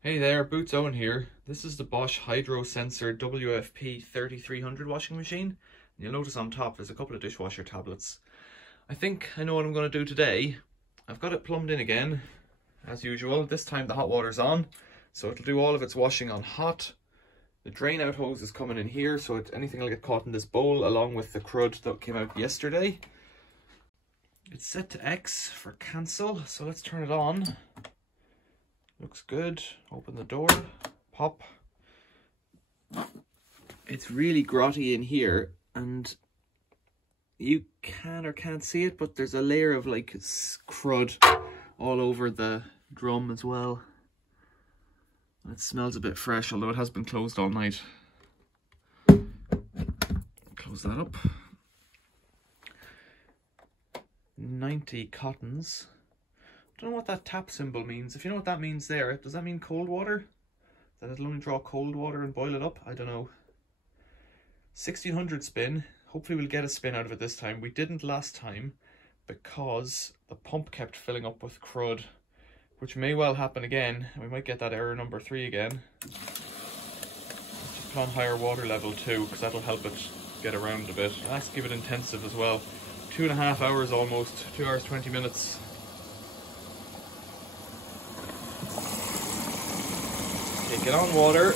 Hey there, Boots Owen here. This is the Bosch Hydro Sensor WFP3300 washing machine. And you'll notice on top there's a couple of dishwasher tablets. I think I know what I'm going to do today. I've got it plumbed in again, as usual. This time the hot water's on, so it'll do all of its washing on hot. The drain out hose is coming in here, so anything will get caught in this bowl along with the crud that came out yesterday. It's set to X for cancel, so let's turn it on. Looks good. Open the door. Pop. It's really grotty in here, and you can or can't see it, but there's a layer of like crud all over the drum as well. And it smells a bit fresh, although it has been closed all night. Close that up. 90 cottons. Don't know what that tap symbol means. If you know what that means there, does that mean cold water? That it'll only draw cold water and boil it up? I don't know. 1600 spin. Hopefully we'll get a spin out of it this time. We didn't last time because the pump kept filling up with crud, which may well happen again. We might get that error number 3 again. Just put on higher water level too, because that'll help it get around a bit. Let's give it intensive as well. 2.5 hours almost. 2 hours 20 minutes. Take it on water.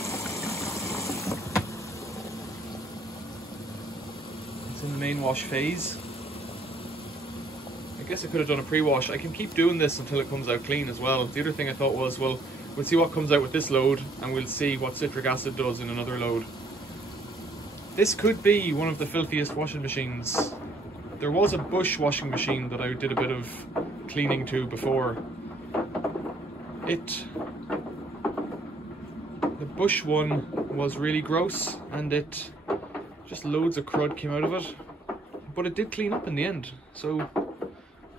It's in the main wash phase. I guess I could have done a pre-wash. I can keep doing this until it comes out clean as well. The other thing I thought was, well, we'll see what comes out with this load and we'll see what citric acid does in another load. This could be one of the filthiest washing machines. There was a Bosch washing machine that I did a bit of cleaning to before. The Bosch one was really gross, and just loads of crud came out of it, but it did clean up in the end, so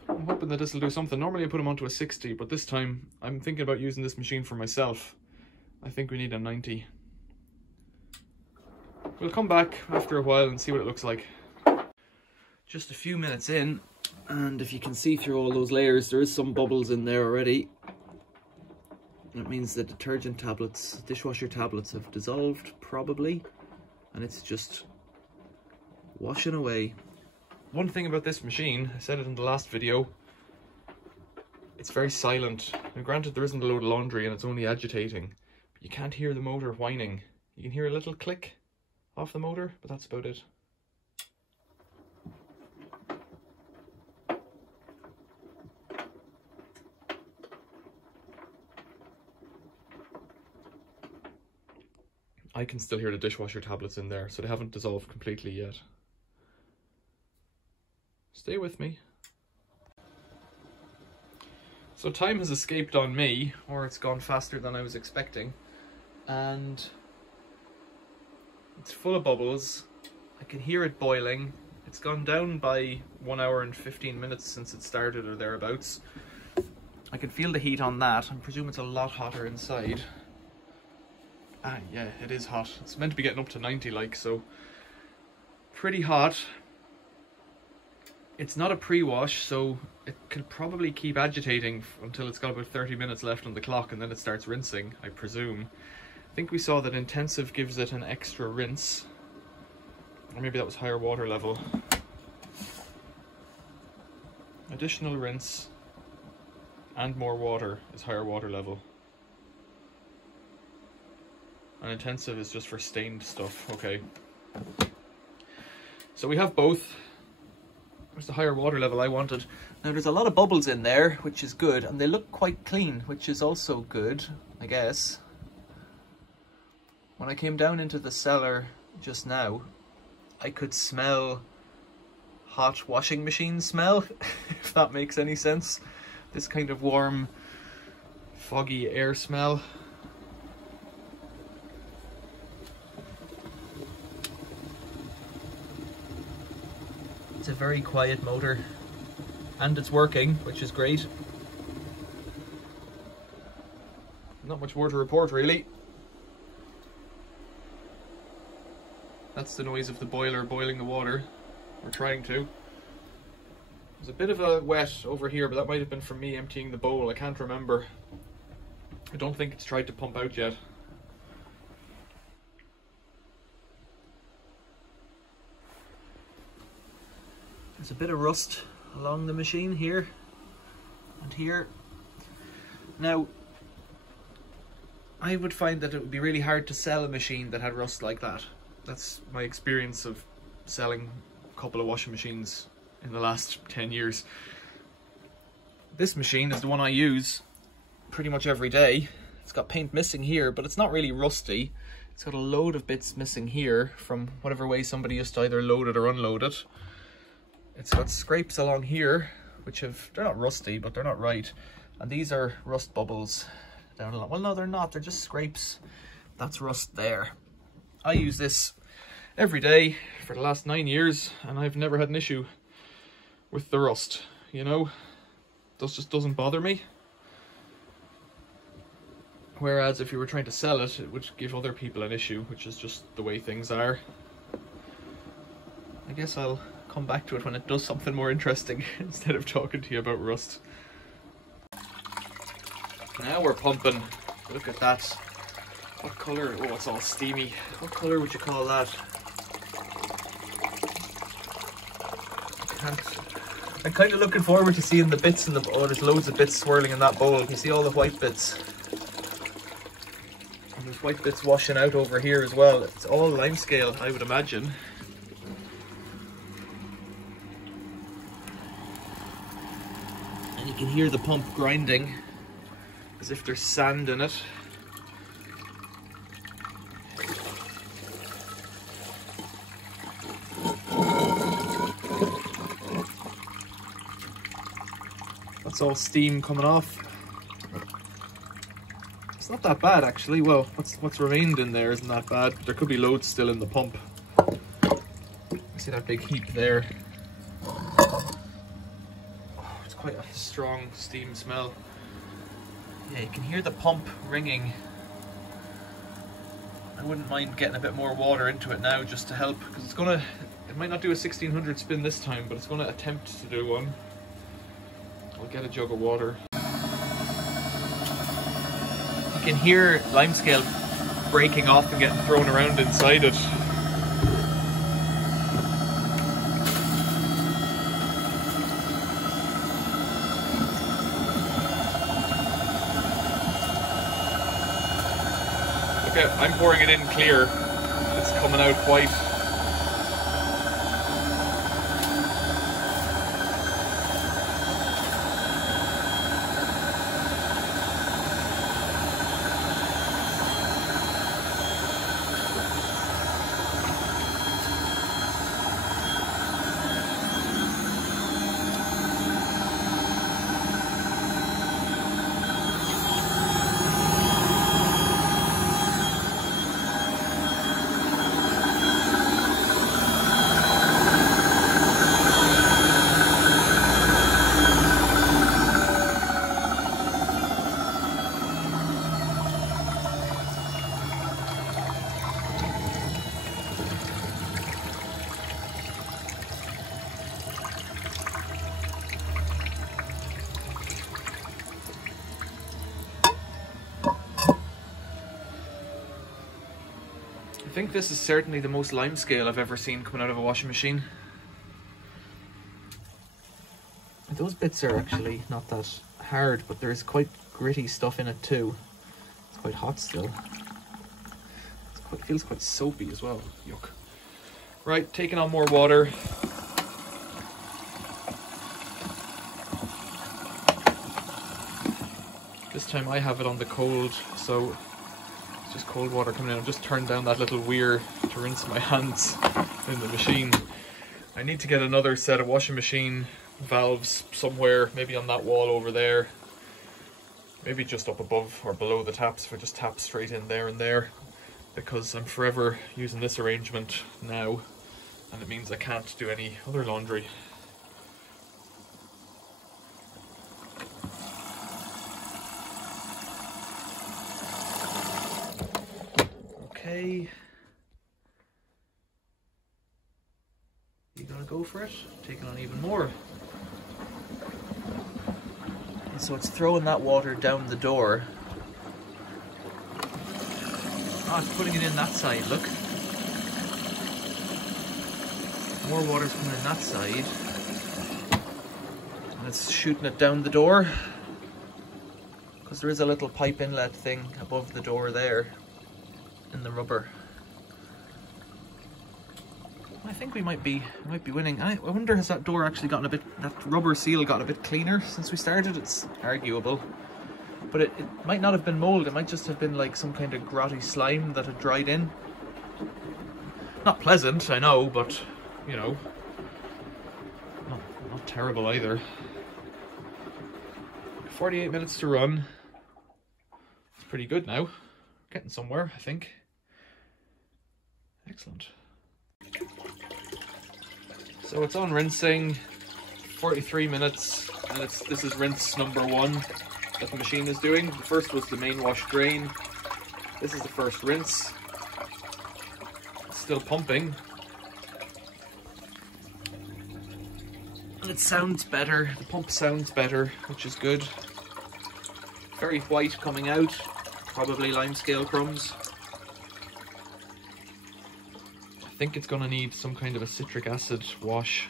I'm hoping that this will do something. Normally I put them onto a 60, but this time I'm thinking about using this machine for myself. I think we need a 90. We'll come back after a while and see what it looks like. Just a few minutes in, and if you can see through all those layers, there is some bubbles in there already. That means the detergent tablets, dishwasher tablets, have dissolved, probably, and it's just washing away. One thing about this machine, I said it in the last video, it's very silent. Now granted, there isn't a load of laundry and it's only agitating, but you can't hear the motor whining. You can hear a little click off the motor, but that's about it. I can still hear the dishwasher tablets in there, so they haven't dissolved completely yet. Stay with me. So time has escaped on me, or it's gone faster than I was expecting, and it's full of bubbles. I can hear it boiling. It's gone down by 1 hour and 15 minutes since it started or thereabouts. I can feel the heat on that. I presume it's a lot hotter inside. Ah, yeah, it is hot. It's meant to be getting up to 90, like, so pretty hot. It's not a pre-wash, so it could probably keep agitating until it's got about 30 minutes left on the clock, and then it starts rinsing, I presume. I think we saw that intensive gives it an extra rinse, or maybe that was higher water level. Additional rinse and more water is higher water level. And intensive is just for stained stuff. Okay. So we have both. There's the higher water level I wanted. Now there's a lot of bubbles in there, which is good, and they look quite clean, which is also good, I guess. When I came down into the cellar just now, I could smell hot washing machine smell, if that makes any sense. This kind of warm, foggy air smell. It's a very quiet motor, and it's working, which is great. Not much more to report, really. That's the noise of the boiler boiling the water. We're trying to. There's a bit of a wet over here, but that might have been from me emptying the bowl. I can't remember. I don't think it's tried to pump out yet. There's a bit of rust along the machine here and here. Now, I would find that it would be really hard to sell a machine that had rust like that. That's my experience of selling a couple of washing machines in the last 10 years. This machine is the one I use pretty much every day. It's got paint missing here, but it's not really rusty. It's got a load of bits missing here from whatever way somebody used to either load it or unload it. It's got scrapes along here, which they're not rusty, but they're not right. And these are rust bubbles down along. Well, no, they're not. They're just scrapes. That's rust there. I use this every day for the last 9 years, and I've never had an issue with the rust, you know. This just doesn't bother me. Whereas if you were trying to sell it, it would give other people an issue, which is just the way things are. I guess I'll come back to it when it does something more interesting instead of talking to you about rust. Now we're pumping. Look at that. What colour? Oh, it's all steamy. What colour would you call that? I'm kind of looking forward to seeing the bits in the... Oh, there's loads of bits swirling in that bowl. You see all the white bits? And there's white bits washing out over here as well. It's all limescale, I would imagine. And you can hear the pump grinding as if there's sand in it. That's all steam coming off. It's not that bad actually. Well, what's remained in there isn't that bad. There could be loads still in the pump. I see that big heap there. It's quite a strong steam smell. Yeah, you can hear the pump ringing. I wouldn't mind getting a bit more water into it now just to help, because it might not do a 1600 spin this time, but it's gonna attempt to do one. I'll get a jug of water. You can hear limescale breaking off and getting thrown around inside it. Okay, I'm pouring it in clear. It's coming out white. I think this is certainly the most limescale I've ever seen coming out of a washing machine. Those bits are actually not that hard, but there is quite gritty stuff in it too. It's quite hot still. It feels quite soapy as well. Yuck. Right, taking on more water. This time I have it on the cold, so it's just cold water coming in. I've just turned down that little weir to rinse my hands in the machine. I need to get another set of washing machine valves somewhere, maybe on that wall over there. Maybe just up above or below the taps, if I just tap straight in there and there. Because I'm forever using this arrangement now, and it means I can't do any other laundry. Okay. You gonna go for it? Taking on even more. And so it's throwing that water down the door Oh, it's putting it in that side, look. More water's coming in that side. And it's shooting it down the door. Because there is a little pipe inlet thing above the door there in the rubber. I think we might be winning. I wonder, has that door actually gotten a bit, that rubber seal got a bit cleaner since we started? It's arguable. But it might not have been mold, it might just have been like some kind of grotty slime that had dried in. Not pleasant, I know, but you know, not terrible either. 48 minutes to run. It's pretty good now. Getting somewhere, I think. Excellent. So it's on rinsing, 43 minutes, and this is rinse number 1 that the machine is doing. The first was the main wash drain. This is the first rinse. It's still pumping. And it sounds better, the pump sounds better, which is good. Very white coming out, probably limescale crumbs. I think it's going to need some kind of a citric acid wash.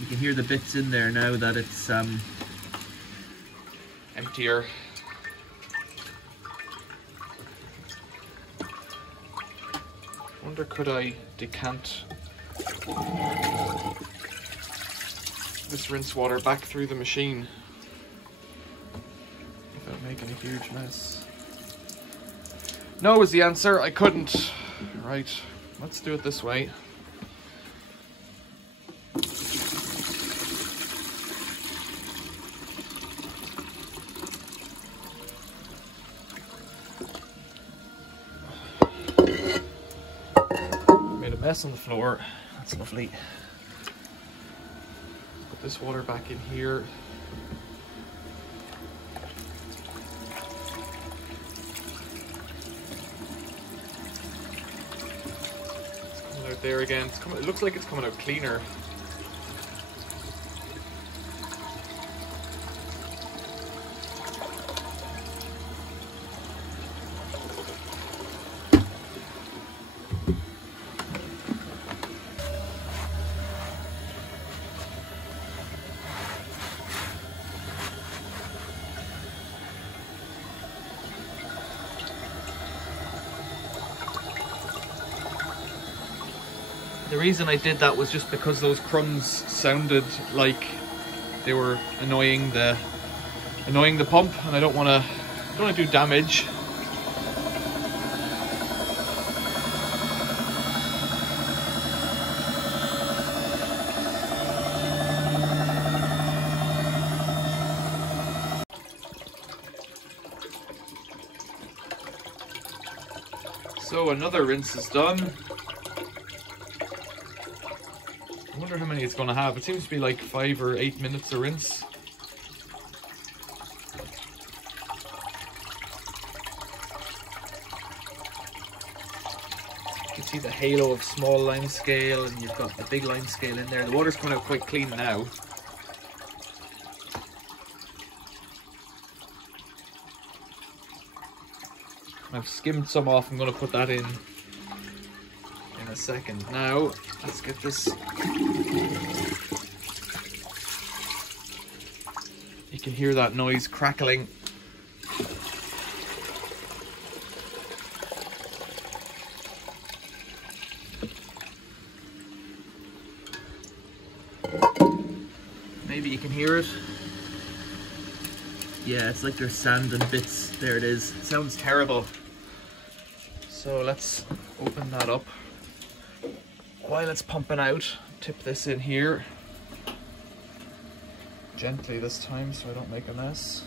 You can hear the bits in there now that it's emptier. I wonder, could I decant this rinse water back through the machine without making a huge mess? No is the answer, I couldn't. Right, let's do it this way. Mess on the floor, that's lovely. Put this water back in here. It's coming out there again. It looks like it's coming out cleaner. The reason I did that was just because those crumbs sounded like they were annoying the pump, and I don't want to do damage. So another rinse is done. I wonder how many it's going to have. It seems to be like 5 or 8 minutes a rinse. You can see the halo of small limescale, and you've got the big limescale in there. The water's coming out quite clean now. I've skimmed some off. I'm going to put that in a second. Now let's get this. You can hear that noise crackling. Maybe you can hear it. Yeah, it's like there's sand and bits. There it is. It sounds terrible. So let's open that up. While it's pumping out, tip this in here. Gently this time so I don't make a mess.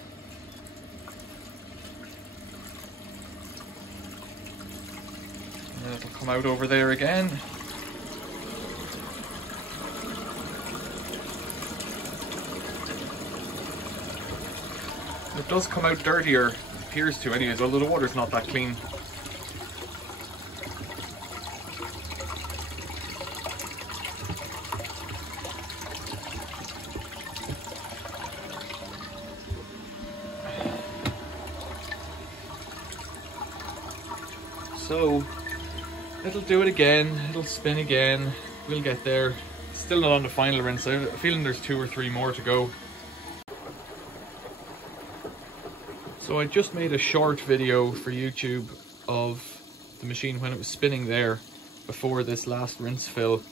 And then it'll come out over there again. It does come out dirtier, it appears to anyways, although the water's not that clean. So it'll do it again, it'll spin again, we'll get there. Still not on the final rinse, I have a feeling there's 2 or 3 more to go. So I just made a short video for YouTube of the machine when it was spinning there before this last rinse fill.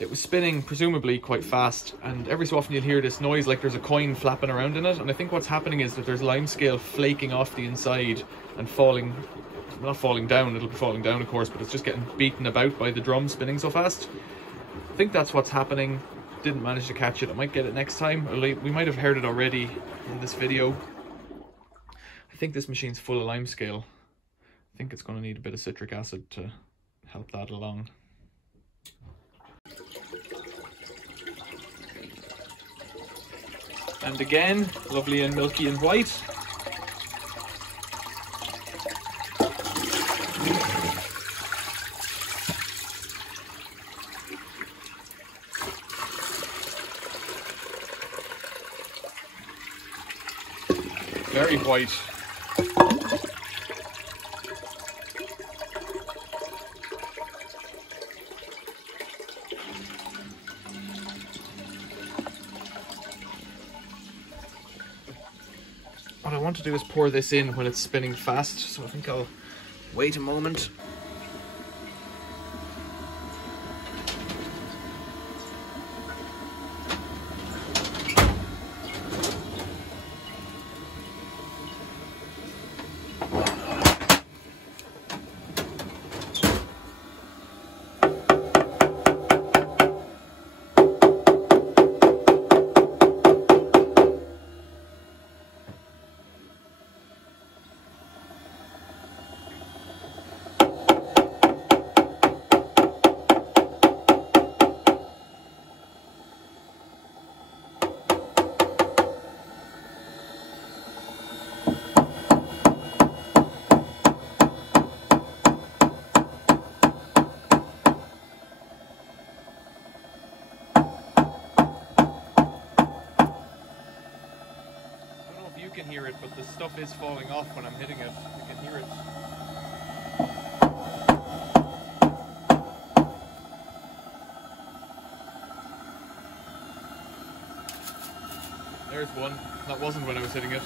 It was spinning presumably quite fast, and every so often you'll hear this noise like there's a coin flapping around in it, and I think what's happening is that there's limescale flaking off the inside and falling, not falling down, it'll be falling down of course, but it's just getting beaten about by the drum spinning so fast. I think that's what's happening. Didn't manage to catch it. I might get it next time. We might have heard it already in this video. I think this machine's full of limescale. I think it's going to need a bit of citric acid to help that along. And again, lovely and milky and white. Very white. What I want to do is pour this in when it's spinning fast, so I think I'll wait a moment. Can hear it, but the stuff is falling off when I'm hitting it. You can hear it. There's one. That wasn't when I was hitting it.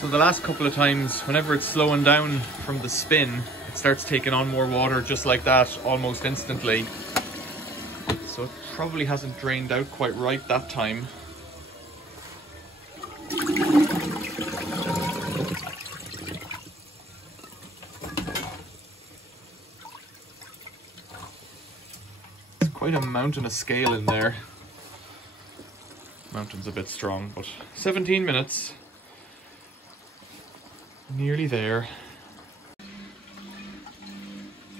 So the last couple of times, whenever it's slowing down from the spin, it starts taking on more water just like that, almost instantly. So it probably hasn't drained out quite right that time. It's quite a mountain of scale in there. Mountain's a bit strong, but 17 minutes. Nearly there.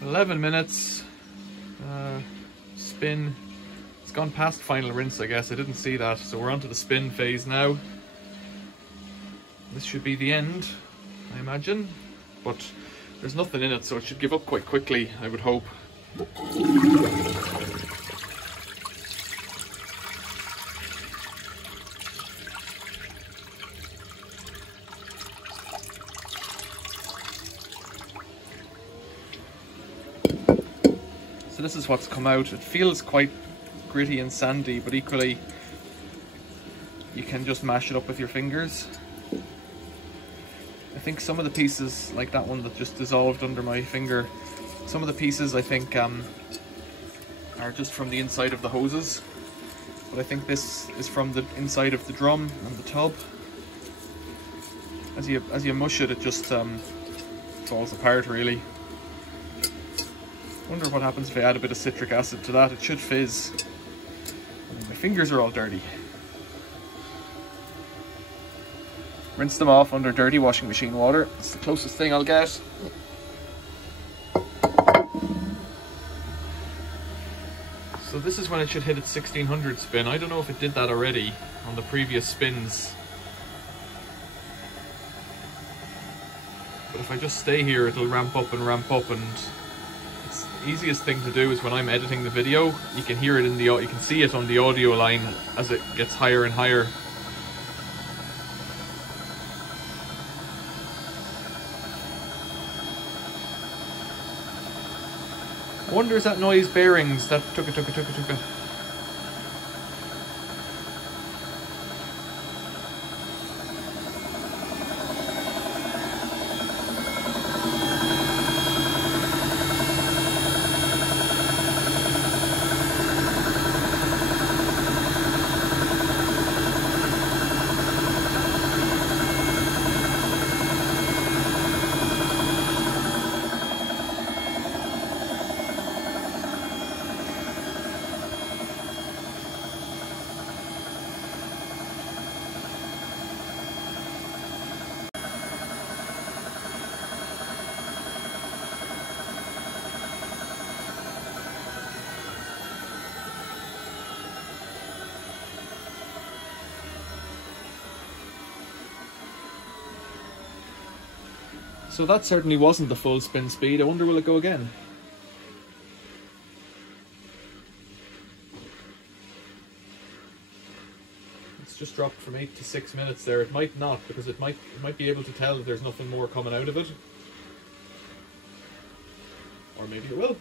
11 minutes. Spin. It's gone past final rinse, I guess. I didn't see that. So we're on to the spin phase now. This should be the end, I imagine. But there's nothing in it, so it should give up quite quickly, I would hope. So this is what's come out. It feels quite gritty and sandy, but equally you can just mash it up with your fingers. I think some of the pieces, like that one that just dissolved under my finger, some of the pieces I think are just from the inside of the hoses, but I think this is from the inside of the drum and the tub. As you mush it, it just falls apart really. Wonder what happens if I add a bit of citric acid to that. It should fizz. My fingers are all dirty. Rinse them off under dirty washing machine water. It's the closest thing I'll get. So this is when it should hit its 1600 spin. I don't know if it did that already on the previous spins. But if I just stay here, it'll ramp up, and it's the easiest thing to do is when I'm editing the video, you can hear it in the, you can see it on the audio line as it gets higher and higher. I wonder, is that noise bearings? That tuka. So that certainly wasn't the full spin speed. I wonder, will it go again? It's just dropped from 8 to 6 minutes there. It might not, because it might be able to tell that there's nothing more coming out of it. Or maybe it will.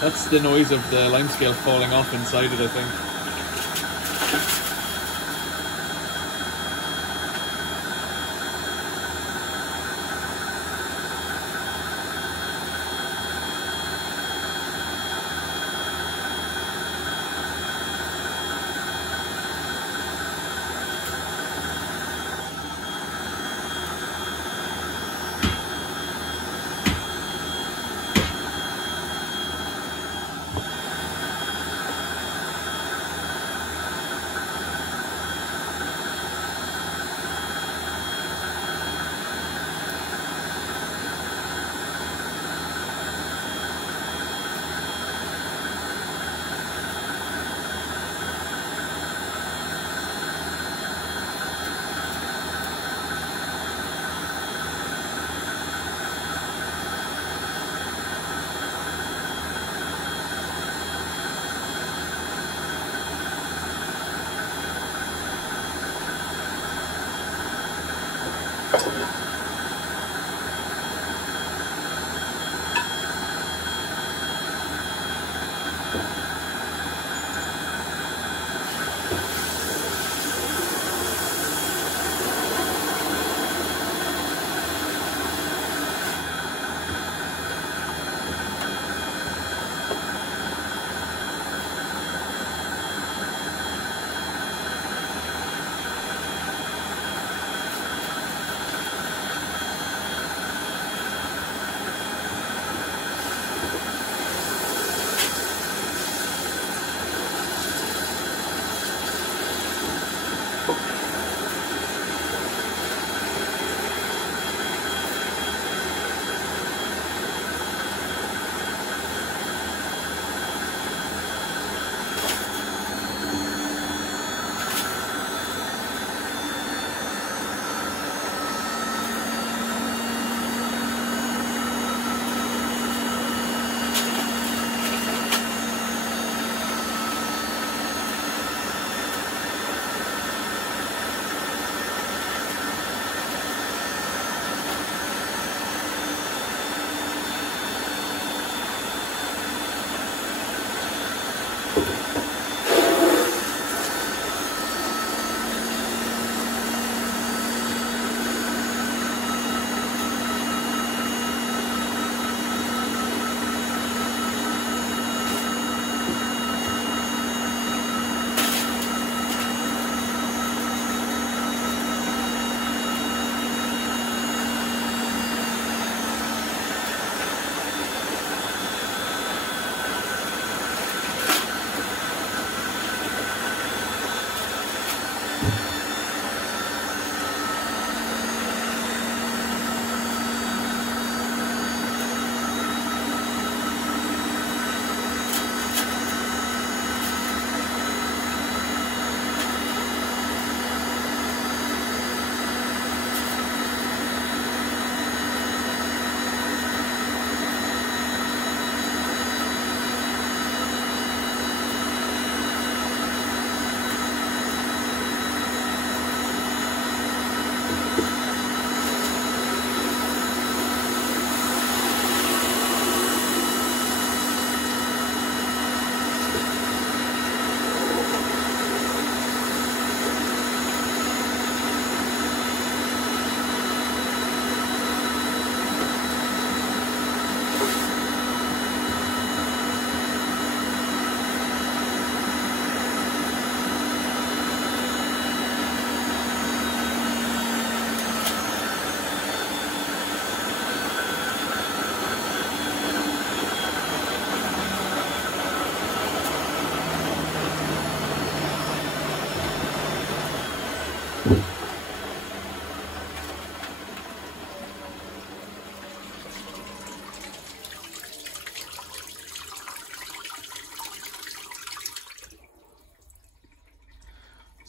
That's the noise of the limescale falling off inside it, I think.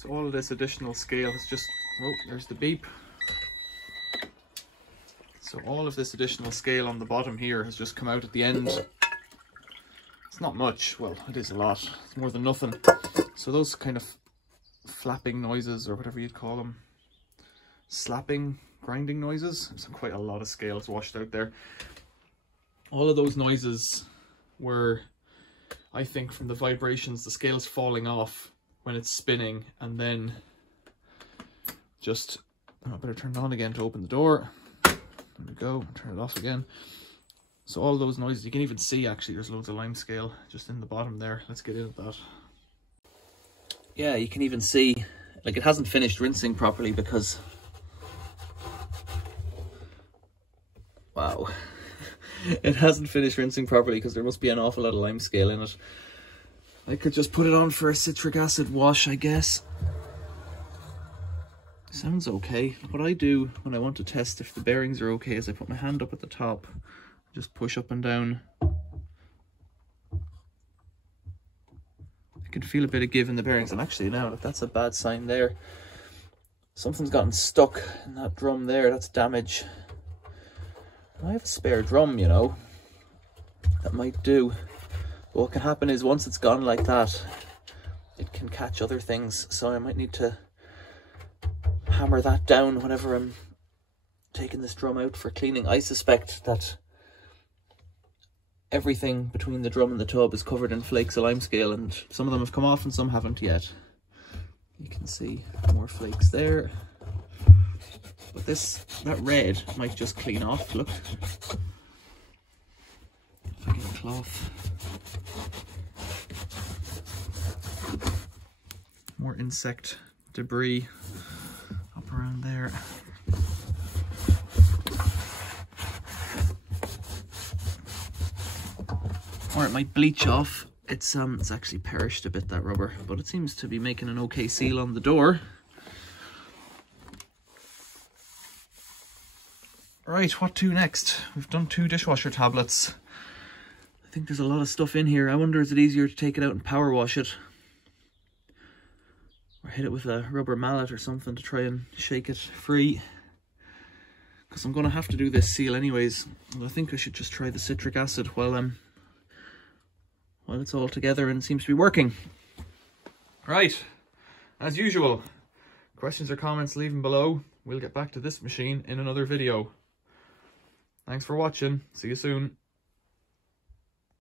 So all of this additional scale has just, oh, there's the beep. So all of this additional scale on the bottom here has just come out at the end. It's not much, well, it is a lot, it's more than nothing. So those kind of flapping noises, or whatever you'd call them, slapping, grinding noises, there's quite a lot of scales washed out there. All of those noises were, I think, from the vibrations, the scales falling off when it's spinning, and then just, oh, I better turn it on again to open the door. There we go, turn it off again. So all those noises, you can even see actually there's loads of limescale just in the bottom there. Let's get into that. Yeah, you can even see, like, it hasn't finished rinsing properly because, wow, it hasn't finished rinsing properly because there must be an awful lot of limescale in it. I could just put it on for a citric acid wash, I guess. Sounds okay. What I do when I want to test if the bearings are okay is I put my hand up at the top, just push up and down. I can feel a bit of give in the bearings, and actually now, if that's a bad sign there, something's gotten stuck in that drum there, that's damage. I have a spare drum, you know, that might do. But what can happen is once it's gone like that, it can catch other things, so I might need to hammer that down whenever I'm taking this drum out for cleaning. I suspect that everything between the drum and the tub is covered in flakes of limescale, and some of them have come off and some haven't yet. You can see more flakes there. But that red might just clean off, look. If I get a cloth. More insect debris up around there. Or it might bleach off. It's actually perished a bit, that rubber, but it seems to be making an okay seal on the door. Right, what to next? We've done 2 dishwasher tablets. I think there's a lot of stuff in here. I wonder, is it easier to take it out and power wash it? Or hit it with a rubber mallet or something to try and shake it free? Because I'm going to have to do this seal anyways. And I think I should just try the citric acid while it's all together and seems to be working. Right, as usual, questions or comments, leave them below. We'll get back to this machine in another video. Thanks for watching. See you soon.